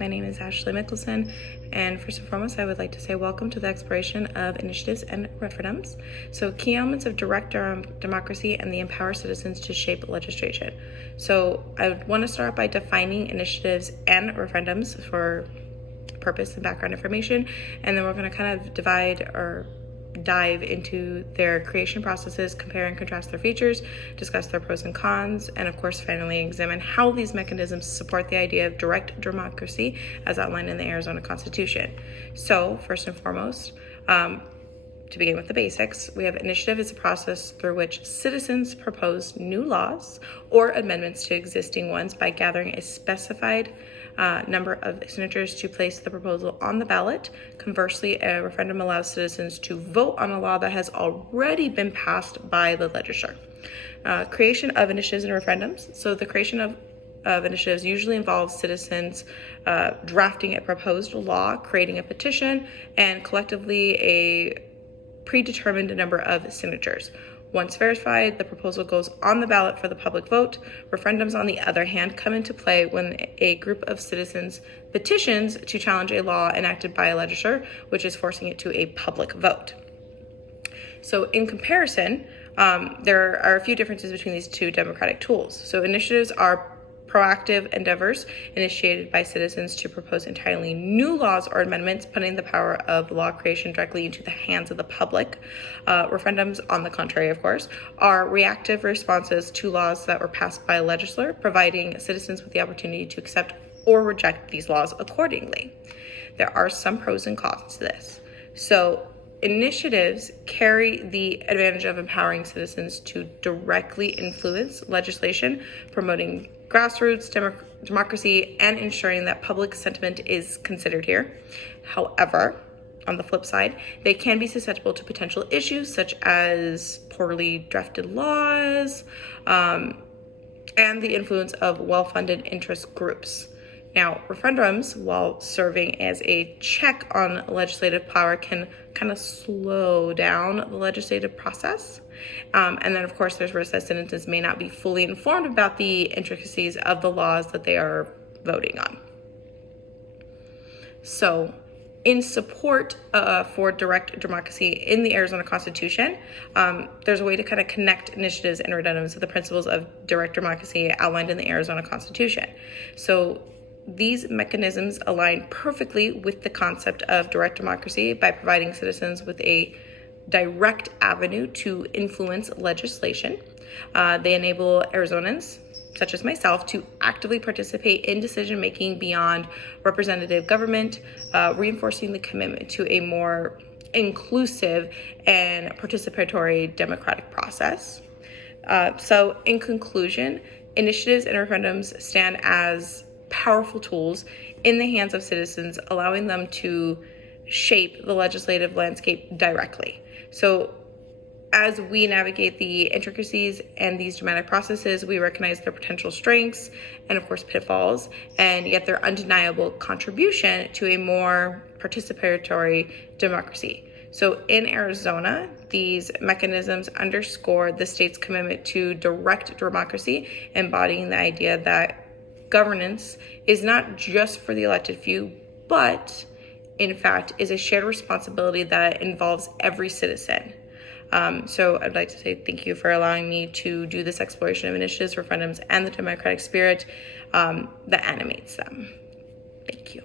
My name is Ashley Mickelson, and first and foremost, I would like to say welcome to the exploration of initiatives and referendums. So, key elements of direct democracy and the empower citizens to shape legislation. So, I would want to start by defining initiatives and referendums for purpose and background information, and then we're going to kind of dive into their creation processes, compare and contrast their features, discuss their pros and cons, and of course finally examine how these mechanisms support the idea of direct democracy as outlined in the Arizona Constitution. So first and foremost, to begin with the basics, we have initiative is a process through which citizens propose new laws or amendments to existing ones by gathering a specified number of signatures to place the proposal on the ballot. Conversely, a referendum allows citizens to vote on a law that has already been passed by the legislature. Creation of initiatives and referendums. So the creation of initiatives usually involves citizens drafting a proposed law, creating a petition, and collectively a predetermined number of signatures. Once verified, the proposal goes on the ballot for the public vote. Referendums, on the other hand, come into play when a group of citizens petitions to challenge a law enacted by a legislature, which is forcing it to a public vote. So in comparison, there are a few differences between these two democratic tools. So initiatives are proactive endeavors initiated by citizens to propose entirely new laws or amendments, putting the power of law creation directly into the hands of the public. Referendums, on the contrary, of course, are reactive responses to laws that were passed by a legislature, providing citizens with the opportunity to accept or reject these laws accordingly. There are some pros and cons to this. So initiatives carry the advantage of empowering citizens to directly influence legislation, promoting grassroots democracy, and ensuring that public sentiment is considered here. However, on the flip side, they can be susceptible to potential issues such as poorly drafted laws and the influence of well-funded interest groups. Now, referendums, while serving as a check on legislative power, can kind of slow down the legislative process. And then, of course, there's risk that citizens may not be fully informed about the intricacies of the laws that they are voting on. So, in support for direct democracy in the Arizona Constitution, there's a way to kind of connect initiatives and referendums with the principles of direct democracy outlined in the Arizona Constitution. So, these mechanisms align perfectly with the concept of direct democracy by providing citizens with a direct avenue to influence legislation. They enable Arizonans, such as myself, to actively participate in decision-making beyond representative government, reinforcing the commitment to a more inclusive and participatory democratic process. So in conclusion, initiatives and referendums stand as powerful tools in the hands of citizens, allowing them to shape the legislative landscape directly. So as we navigate the intricacies and these dramatic processes, we recognize their potential strengths and of course pitfalls, and yet their undeniable contribution to a more participatory democracy. So in Arizona, these mechanisms underscore the state's commitment to direct democracy, embodying the idea that governance is not just for the elected few, but in fact is a shared responsibility that involves every citizen. So I'd like to say thank you for allowing me to do this exploration of initiatives, referendums, and the democratic spirit that animates them. Thank you.